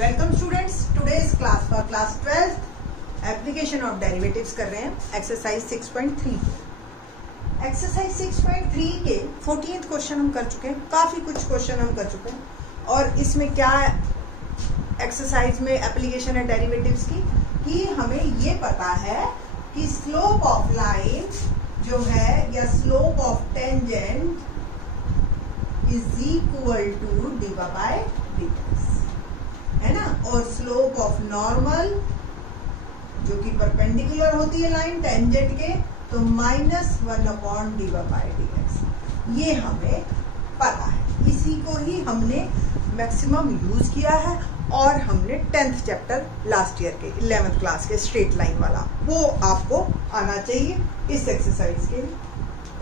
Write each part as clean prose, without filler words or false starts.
Welcome students, today's class for class 12 application of derivatives कर रहे हैं एक्सरसाइज 6.3। एक्सरसाइज 6.3 के 14th क्वेश्चन हम कर चुके हैं, काफी कुछ क्वेश्चन हम कर चुके हैं। और इसमें क्या एक्सरसाइज में एप्लीकेशन है डेरिवेटिव्स की कि हमें ये पता है कि स्लोप ऑफ लाइन जो है या slope of tangent is equal to D by dx, है ना। और स्लोप ऑफ नॉर्मल जो कि परपेंडिकुलर होती है लाइन टेंजेंट के, तो -1 डी बाय dx, ये हमें पता है। इसी को ही हमने मैक्सिमम यूज किया है और हमने 10th चैप्टर लास्ट ईयर के 11th क्लास के स्ट्रेट लाइन वाला वो आपको आना चाहिए इस एक्सरसाइज के लिए।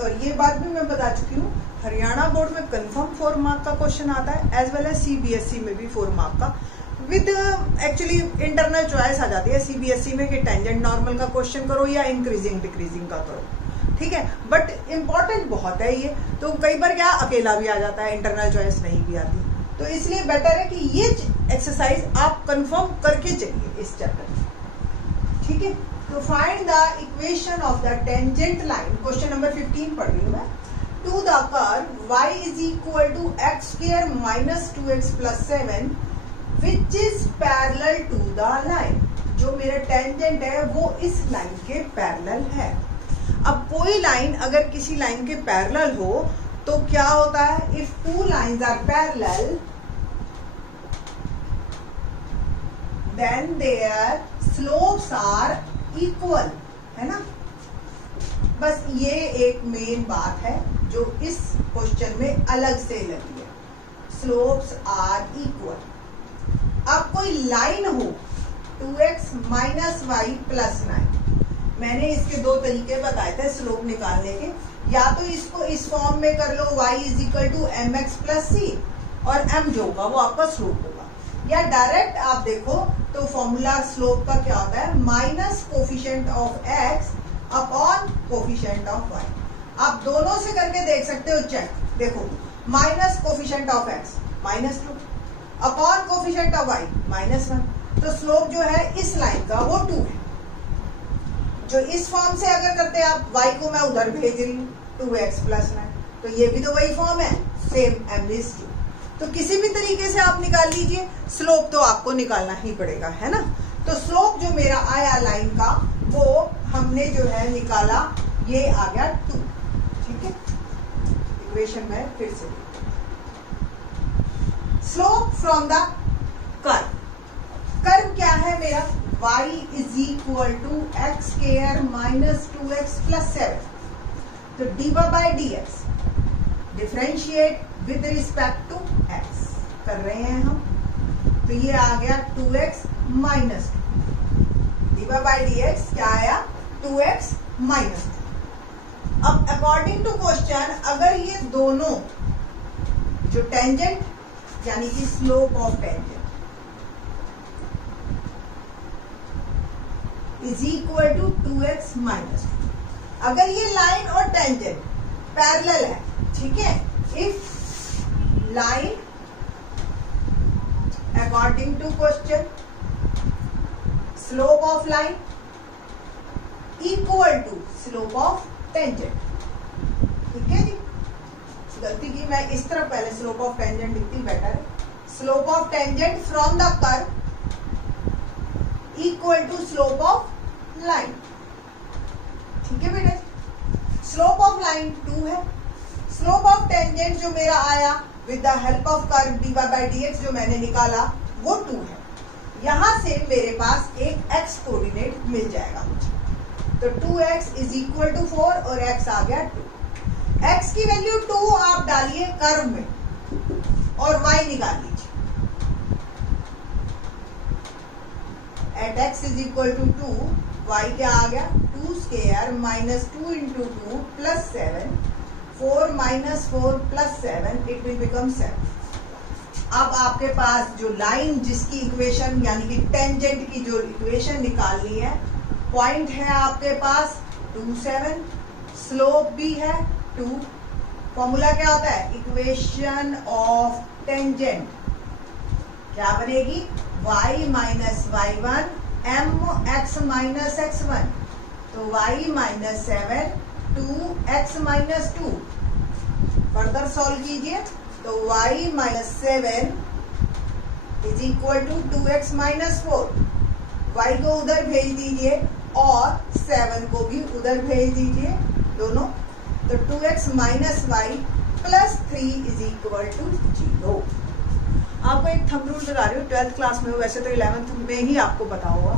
और ये बात भी मैं बता चुकी हूँ, हरियाणा बोर्ड में कंफर्म 4 मार्क का क्वेश्चन आता है, एज वेल एज सीबीएसई में भी 4 मार्क का विद एक्चुअली इंटरनल चॉइस आ जाती है सीबीएसई में कि टेंजेंट नॉर्मल का क्वेश्चन करो या इंक्रीजिंग डिक्रीजिंग का करो, ठीक है। बट इम्पोर्टेंट बहुत है ये, तो कई बार क्या अकेला भी आ जाता है, इंटरनल चॉइस नहीं भी आती, तो इसलिए बेटर है कि ये एक्सरसाइज आप कंफर्म करके चलिए इस चैप्टर में, ठीक है। तो find the equation of the tangent line, question number 15 पढ़ रही हूँ मैं। To the curve y is equal to x square minus 2x plus 7 which is parallel to the line. जो मेरा टेंजेंट है वो इस लाइन के पैरेलल है। अब कोई लाइन अगर किसी लाइन के पैरेलल हो तो क्या होता है, if two lines are parallel then their slopes are equal, है ना। बस ये एक मेन बात है जो इस क्वेश्चन में अलग से लगी है, स्लोप्स आर इक्वल। अब कोई लाइन हो 2x माइनस वाई प्लस 9, मैंने इसके 2 तरीके बताए थे स्लोप निकालने के। या तो इसको इस फॉर्म में कर लो, y is equal to m x plus c, और m जो होगा वो आपका स्लोप होगा। या डायरेक्ट आप देखो तो फॉर्मूला स्लोप का क्या होता है, minus coefficient of x upon coefficient of y। आप दोनों से करके देख सकते हो, चेक देखो, minus coefficient of x -2 upon coefficient of y -1, तो स्लोप जो है इस लाइन का वो 2 है। जो इस फॉर्म से अगर करते हैं आप, y को मैं उधर भेज रही हूँ 2x प्लस 9, तो ये भी तो वही फॉर्म है, सेम m इज 2। तो किसी भी तरीके से आप निकाल लीजिए, स्लोप तो आपको निकालना ही पड़ेगा, है ना। तो स्लोप जो मेरा आया लाइन का वो हमने जो है निकाला, ये आ गया 2, ठीक है। इक्वेशन में फिर से slope from the curve, curve क्या है मेरा, y is equal to x square minus 2x plus 7, तो D by dx differentiate with respect to x कर रहे हैं हम, तो ये आ गया 2x minus 2, D by dx क्या आया 2x माइनस 2। अब अकॉर्डिंग टू क्वेश्चन अगर ये दोनों जो टेंजेंट यानी कि slope of tangent is equal to 2x minus 2, अगर ये लाइन और टेंजेंट पैरेलल है, ठीक है। If line according to question slope of line equal to slope of tangent, ठीक है जी। गलती की, मैं इस तरह पहले स्लोप ऑफ टेंजेंट लिखती बेटर है। Slope of tangent from the curve equal to slope of line, ठीक है बेटा। स्लोप ऑफ लाइन 2 है, स्लोप ऑफ टेंजेंट जो मेरा आया with the help of curve D by dx जो मैंने निकाला वो 2 है। यहां से मेरे पास एक x कोऑर्डिनेट मिल जाएगा मुझे, तो 2x इज इक्वल टू 4 और x आ गया 2। x की वैल्यू 2 आप डालिए कर्व में और y निकाल लीजिए। At x is equal to 2, y क्या आ गया 2 square minus 2 into 2 plus 7, 4 minus 4 plus 7, it will become 7। अब आपके पास जो लाइन जिसकी इक्वेशन यानी कि टेंजेंट की जो इक्वेशन निकालनी है, पॉइंट है आपके पास 2 7, स्लोप भी है 2। फॉर्मूला क्या होता है, इक्वेशन ऑफ टेंजेंट क्या बनेगी, y minus y1 mx minus x1, तो y minus 7 2x minus 2। Further solve कीजिए तो y minus 7 is equal to 2x minus 4। y को उधर भेज दीजिए और 7 को भी उधर भेज दीजिए दोनों, तो 2x minus y plus 3 is equal to 0। आपको एक थंब रूल बता रही हूँ, 12th क्लास में हो, वैसे तो 11th में ही आपको पता होगा।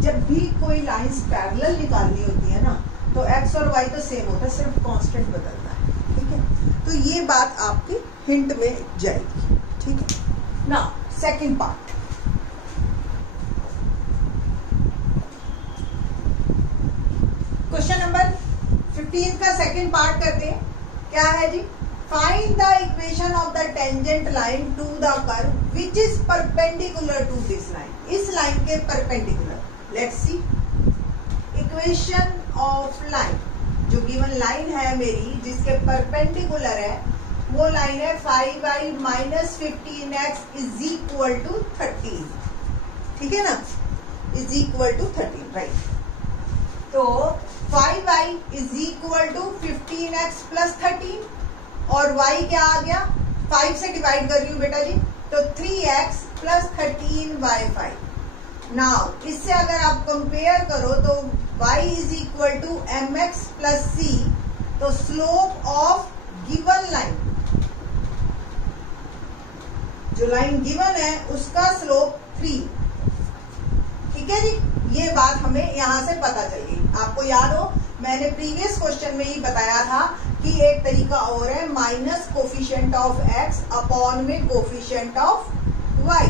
जब भी कोई लाइंस पैरेलल निकालनी होती है ना, तो x और y तो सेम होता है, सिर्फ कांस्टेंट बदलता है। ठीक है, तो ये बात आपकी हिंट में जाएगी। ठीक है ना। सेकंड पार्ट, क्वेश्चन नंबर 15 का सेकंड पार्ट करते हैं। क्या है जी? Find the equation of the tangent line to the curve which is perpendicular to this line. इस लाइन के perpendicular. Let's see equation of line, जो गिवन लाइन है मेरी जिसके परपेंडिकुलर है, वो लाइन है 5y minus 15x is equal to 13। ठीक है ना, इज इक्वल टू 13, राइट। तो 5y is equal to 15x plus 13 और y क्या आ गया? 5 से डिवाइड कर रही हूँ बेटा जी, तो 3x प्लस 13/5। नाउ इससे अगर आप कंपेयर करो तो y is equal to mx plus c, तो स्लोप ऑफ गिवन लाइन, जो लाइन गिवन है उसका स्लोप 3। ठीक है जी, ये बात हमें यहां से पता चल गई। आपको याद हो मैंने प्रीवियस क्वेश्चन में ही बताया था कि एक तरीका और है, minus coefficient of x upon में कोफिशिएंट ऑफ y।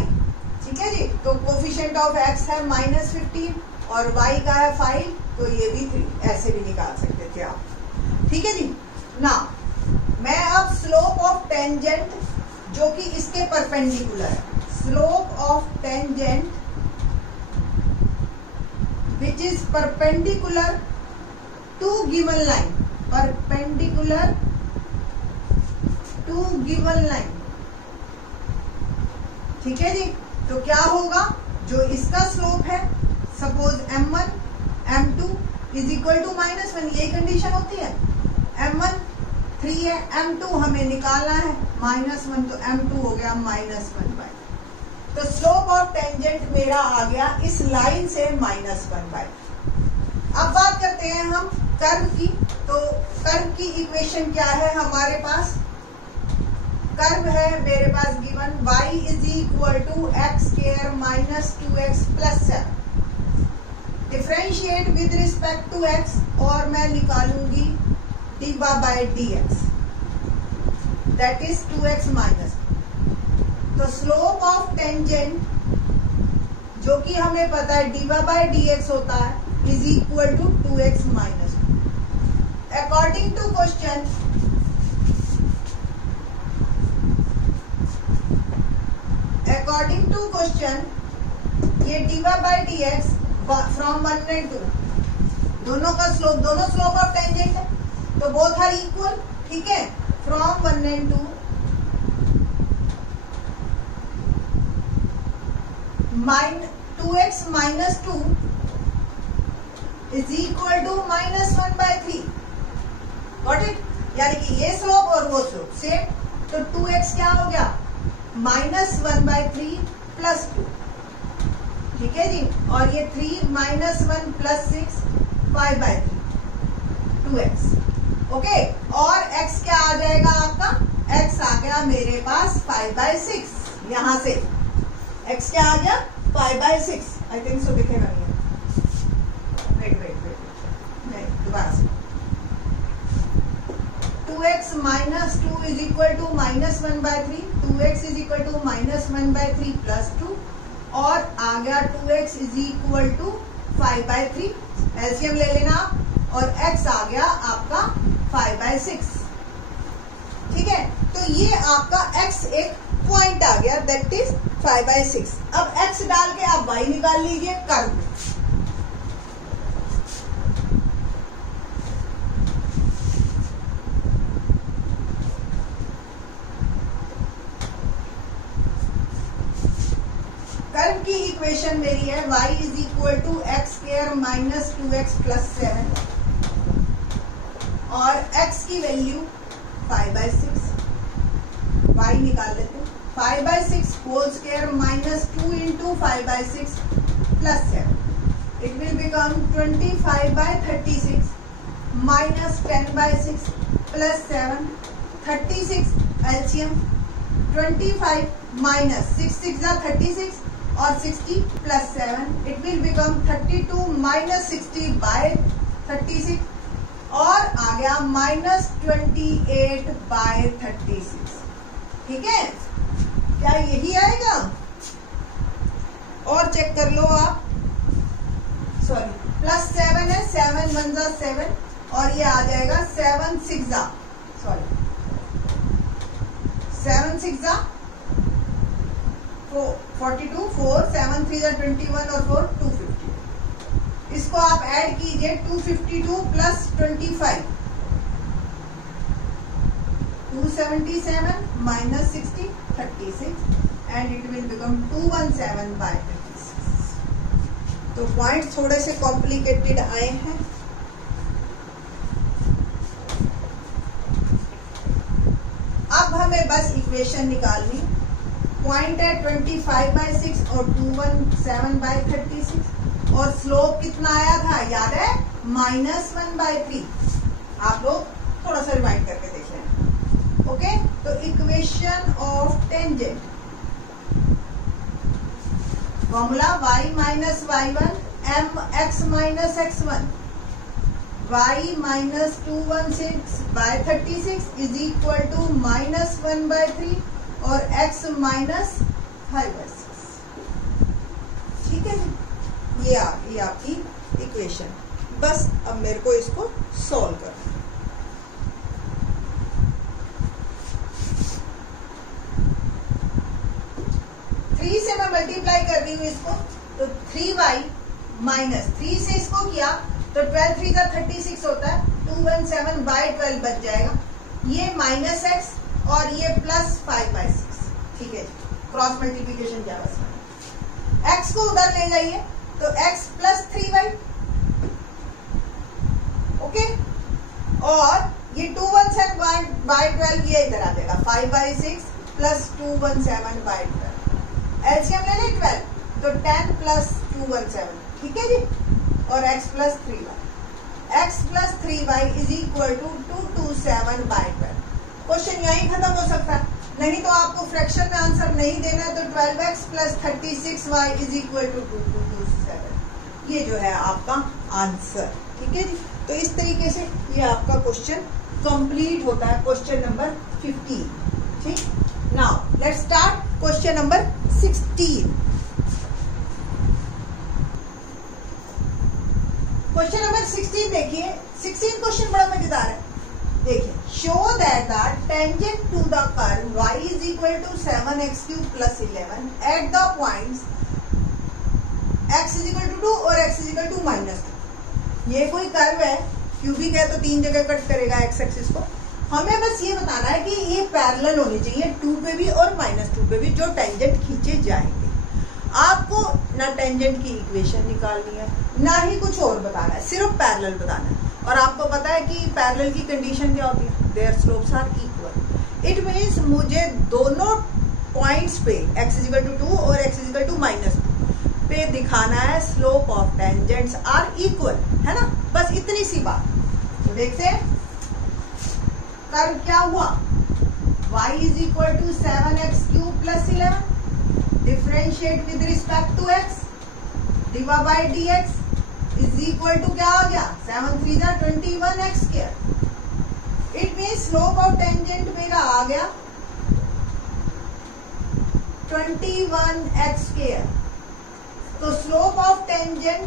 ठीक है जी, तो कोफिशिएंट ऑफ x है माइनस 15 और y का है 5, तो ये भी 3, ऐसे भी निकाल सकते थे आप। ठीक है जी ना। मैं अब स्लोप ऑफ टेंजेंट जो कि इसके परपेंडिकुलर है, slope of tangent which is perpendicular to given line, perpendicular to given line। ठीक है जी, तो क्या होगा? जो इसका स्लोप है, suppose m1 m2 is equal to -1, ये कंडीशन होती है। m1 3 है, m2 हमें निकालना है -1, तो m2 हो गया -1/। तो स्लोप ऑफ टेंजेंट मेरा आ गया इस लाइन से -1/। अब बात करते हैं हम कर्व की। तो कर्व की इक्वेशन क्या है हमारे पास? कर्व है मेरे पास given y is equal to x square minus 2x plus 7। Differentiate with respect to x और मैं निकालूंगी dy by dx, that is 2x minus. तो स्लोप ऑफ टेंजेंट जो कि हमें पता है डीवा बाय dx होता है, is equal to 2x minus. According to question, ये dy by dx from 1 and 2 दोनों का स्लोप, दोनों स्लोप ऑफ टेंजेंट है, तो बोथ आर इक्वल। ठीक है, from 1 and 2 2x minus 2 is equal to -1/3। Got it? यानी कि ये स्लोप और वो स्लोप सेम, तो 2x क्या हो गया? -1/3 प्लस 2। ठीक है जी, और ये 3 -1 प्लस 6 5/3 2x। ओके, और x क्या आ जाएगा आपका? x आ गया मेरे पास 5/6। यहां से x क्या आ गया? 5/6। आई थिंक सो, दिखेगा नहीं। वेट नहीं, दोबारा से 2x minus 2 is equal to -1/3, 2x is equal to -1/3 plus 2, और आ गया 2x is equal to 5/3। LCM ले लेना आप, और x आ गया आपका 5/6। ठीक है, तो ये आपका x एक पॉइंट आ गया, दैट इज 5/6। अब x डाल के आप y निकाल लीजिए कर्व। कर्व की इक्वेशन मेरी है y is equal to x square minus 2x plus 7 और x की वैल्यू 5/6, y निकाल लेते हैं। 5/6 whole square minus 2 into 5/6 plus 7, it will become 25/36 minus 10/6 plus 7, 36 LCM 25 minus 6 6 36 और 60 plus 7, it will become 32 minus 60/36 और आ गया माइनस 28/36। ठीक है, क्या यही आएगा? और चेक कर लो आप, सॉरी प्लस 7 है, 7 1 जा 7 और ये आ जाएगा 7 6 जा, सॉरी 7 6 जा 42, 4 7 3 जा 21 और 4 250। इसको आप ऐड कीजिए, 252 plus 25 277 minus 60 36 and it will become 217/36। तो पॉइंट थोड़े से कॉम्प्लिकेटेड आए हैं। अब हमें बस इक्वेशन निकालनी, पॉइंट है 25/6 और 217/36 और स्लोप कितना आया था याद है? -1/3। आप लोग थोड़ा सा रिमाइंड करके देख लें। ओके, तो equation of tangent formula y minus y1 mx minus x1 y minus 216/36 is equal to -1/3 और x माइनस 5/6। ठीक है, ये आ गई आपकी इक्वेशन। बस अब मेरे को इसको सॉल्व करना है। से मैं मल्टीप्लाई कर रही हूँ इसको, तो 3y माइनस 3 से इसको किया तो 12 3 का 36 होता है, 217/12 बच जाएगा। ये माइनस x और ये प्लस 5/6। ठीक है, क्रॉस मल्टीप्लीकेशन क्या बस x को उधर ले जाइए तो x प्लस 3y। ओके, और ये 217/12 ये इधर आ जाएगा, 5/6 प्लस 217/12। एलसीएम ले लें 12, तो 10 प्लस 217। ठीक है जी, और x plus 3y, x plus 3y is equal to 227/12। Question यहीं खत्म हो सकता है, नहीं तो आपको फ्रैक्शन में आंसर नहीं देना है तो 12x plus 36y is equal to 2227। ये जो है आपका आंसर। ठीक है जी, तो इस तरीके से ये आपका क्वेश्चन कंप्लीट होता है, क्वेश्चन नंबर 15। ठीक, now let's start question number 16। Question number 16 देखिए, 16 क्वेश्चन बड़ा मजेदार है। देखिए, show that the tangent to the curve y is equal to 7x³ plus 11 at the points x is equal to 2 और x is equal to -2। ये कोई curve है, cubic है, तो 3 जगह कट करेगा x एक्सिस को। हमें बस ये बताना है कि ये पैरेलल होनी चाहिए 2 पे भी और -2 पे भी, जो टेंजेंट खींचे जाएंगे। आपको ना टेंजेंट की इक्वेशन निकालनी है, ना ही कुछ और बताना है, सिर्फ पैरेलल बताना है। और आपको पता है कि पैरेलल की कंडीशन क्या होती है? There slopes are equal. It means मुझे दोनों पॉइंट्स पे x इज इक्वल टू 2 और x इज इक्वल टू -2 पे दिखाना है slope of tangents are equal, है ना? बस इतनी सी बात। तो देखते हैं कर्व क्या हुआ, y is equal to 7x³ plus 11, differentiate with respect to x, divide by dx is equal to क्या आ गया, 7 3 जा 21x²। It means slope of tangent मेरा आ गया 21x²। तो slope of tangent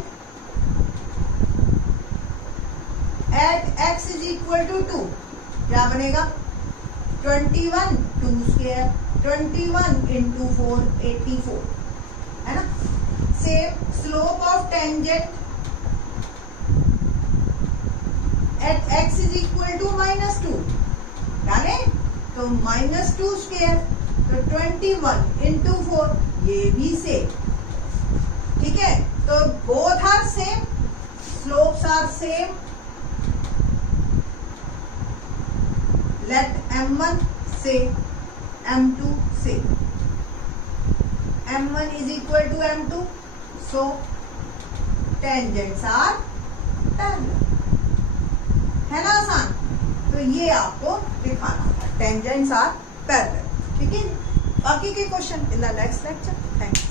at x is equal to 2 क्या बनेगा, 21 2², 21 इंटू 4 84, है ना? Same slope of tangent at x is equal to -2 डाले तो -2², तो 21 इंटू 4 ये भी सेम, ठीक है, तो both are same, slopes are same, let M1 से M2 से M1 is equal to M2, so tangents are parallel, है ना आसान। तो ये आपको दिखाना था, tangents are parallel। ठीक है, बाकी के question in the next lecture. Thank you.